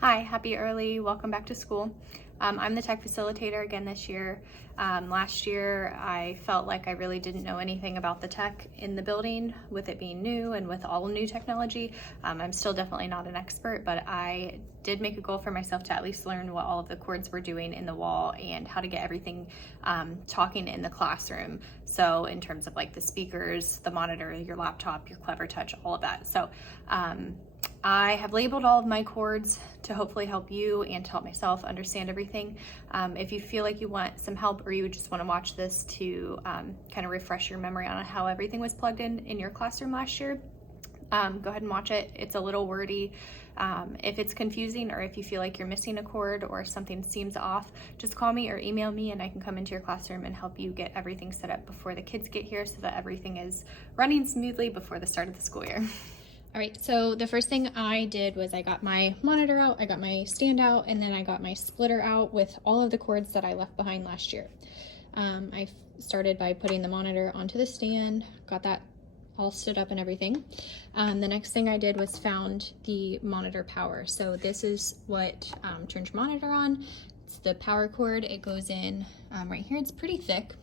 Hi, happy early, welcome back to school. I'm the tech facilitator again this year. Last year, I felt like I really didn't know anything about the tech in the building with it being new and with all new technology. I'm still definitely not an expert, but I did make a goal for myself to at least learn what all of the cords were doing in the wall and how to get everything talking in the classroom. So in terms of like the speakers, the monitor, your laptop, your Clever Touch, all of that. So I have labeled all of my cords to hopefully help you and to help myself understand everything. If you feel like you want some help or you just want to watch this to kind of refresh your memory on how everything was plugged in your classroom last year, go ahead and watch it. It's a little wordy. If it's confusing or if you feel like you're missing a cord or something seems off, just call me or email me and I can come into your classroom and help you get everything set up before the kids get here so that everything is running smoothly before the start of the school year. All right, so the first thing I did was I got my monitor out, I got my stand out, and then I got my splitter out with all of the cords that I left behind last year. I started by putting the monitor onto the stand, got that all stood up and everything. The next thing I did was found the monitor power. So this is what turns your monitor on. It's the power cord. It goes in right here. It's pretty thick.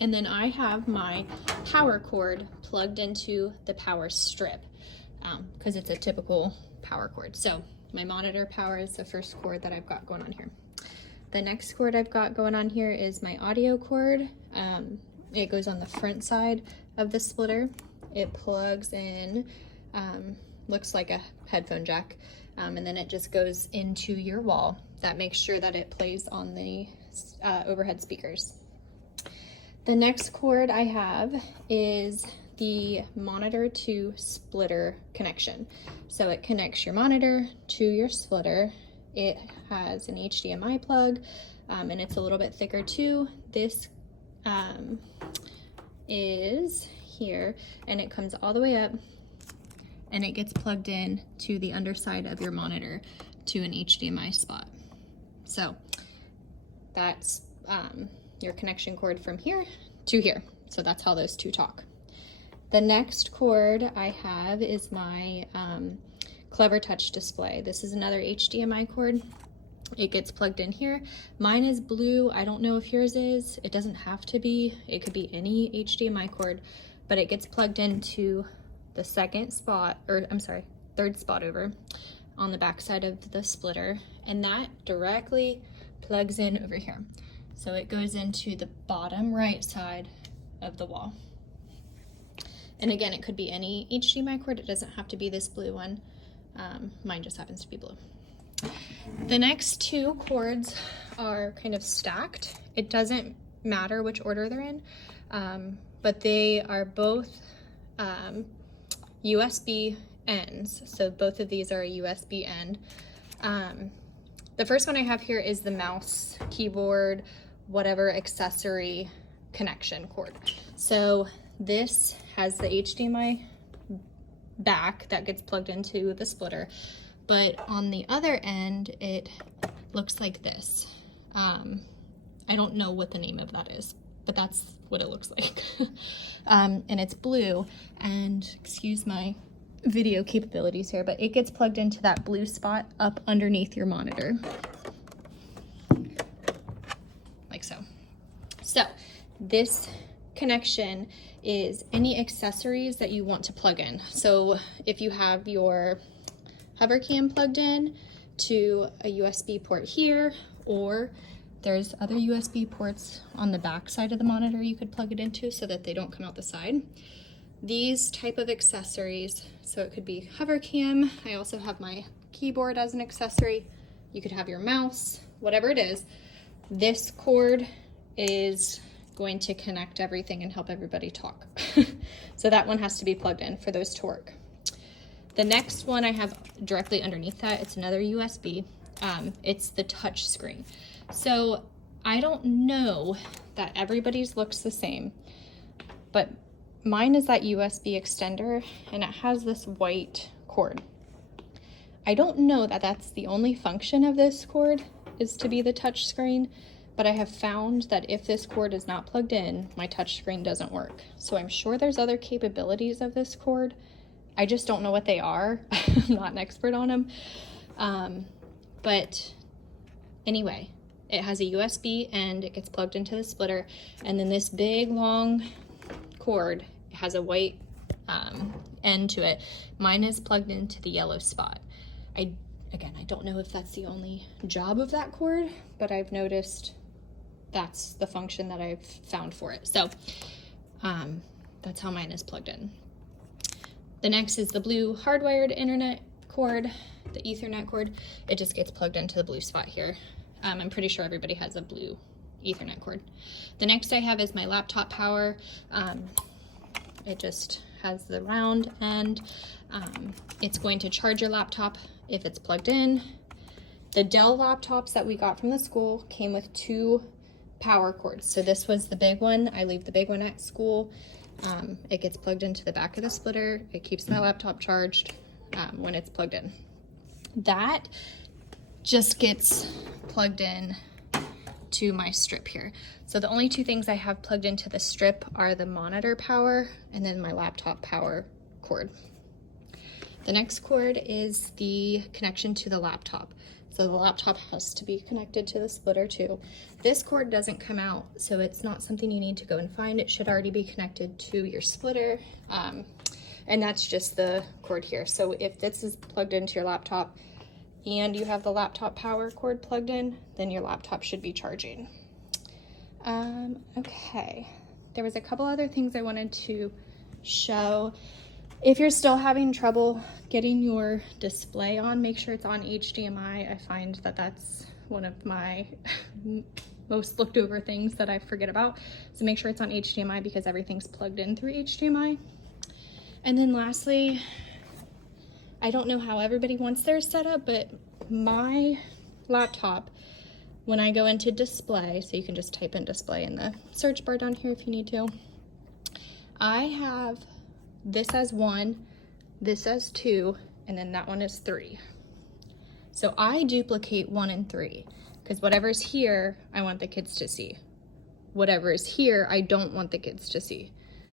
And then I have my power cord plugged into the power strip because it's a typical power cord. So my monitor power is the first cord that I've got going on here. The next cord I've got going on here is my audio cord. It goes on the front side of the splitter. It plugs in, looks like a headphone jack, and then it just goes into your wall. That makes sure that it plays on the overhead speakers. The next cord I have is the monitor to splitter connection. So it connects your monitor to your splitter. It has an HDMI plug and it's a little bit thicker too. This is here and it comes all the way up and it gets plugged in to the underside of your monitor to an HDMI spot. So that's your connection cord from here to here. So that's how those two talk. The next cord I have is my Clever Touch display. This is another HDMI cord. It gets plugged in here. Mine is blue. I don't know if yours is. It doesn't have to be. It could be any HDMI cord, but it gets plugged into the third spot over on the back side of the splitter, and that directly plugs in over here. So it goes into the bottom right side of the wall. And again, it could be any HDMI cord. It doesn't have to be this blue one. Mine just happens to be blue. The next two cords are kind of stacked. It doesn't matter which order they're in, but they are both USB ends. So both of these are a USB end. The first one I have here is the mouse, keyboard, whatever accessory connection cord. So this has the HDMI back that gets plugged into the splitter, but on the other end it looks like this. I don't know what the name of that is, but that's what it looks like. And it's blue, and excuse my video capabilities here, but it gets plugged into that blue spot up underneath your monitor, like so. So this connection is any accessories that you want to plug in. So if you have your hover cam plugged in to a USB port here, or there's other USB ports on the back side of the monitor you could plug it into so that they don't come out the side. These type of accessories, so it could be hover cam. I also have my keyboard as an accessory. You could have your mouse, whatever it is. This cord is going to connect everything and help everybody talk. So that one has to be plugged in for those to work. The next one I have directly underneath that, it's another USB. It's the touch screen. So I don't know that everybody's looks the same, but mine is that USB extender and it has this white cord. I don't know that that's the only function of this cord is to be the touch screen, but I have found that if this cord is not plugged in, my touch screen doesn't work. So I'm sure there's other capabilities of this cord. I just don't know what they are. I'm not an expert on them. But anyway, it has a USB and it gets plugged into the splitter. And then this big long cord has a white end to it. Mine is plugged into the yellow spot. I don't know if that's the only job of that cord, but I've noticed that's the function that I've found for it. So that's how mine is plugged in. The next is the blue hardwired internet cord, the Ethernet cord. It just gets plugged into the blue spot here. I'm pretty sure everybody has a blue Ethernet cord. The next I have is my laptop power. It just has the round end. It's going to charge your laptop if it's plugged in. The Dell laptops that we got from the school came with 2 power cords. So this was the big one. I leave the big one at school. It gets plugged into the back of the splitter. It keeps my laptop charged when it's plugged in. That just gets plugged in to my strip here. So the only 2 things I have plugged into the strip are the monitor power and then my laptop power cord. The next cord is the connection to the laptop. So the laptop has to be connected to the splitter too. This cord doesn't come out, so it's not something you need to go and find. It should already be connected to your splitter. And that's just the cord here. So if this is plugged into your laptop and you have the laptop power cord plugged in, then your laptop should be charging. Okay, there was a couple other things I wanted to show. If you're still having trouble getting your display on, make sure it's on HDMI. I find that that's one of my most looked over things that I forget about. So make sure it's on HDMI because everything's plugged in through HDMI. And then lastly, I don't know how everybody wants theirs set up, but my laptop, when I go into display, so you can just type in display in the search bar down here if you need to, I have this as 1, this as 2, and then that one is 3. So I duplicate 1 and 3 because whatever's here, I want the kids to see. Whatever is here, I don't want the kids to see.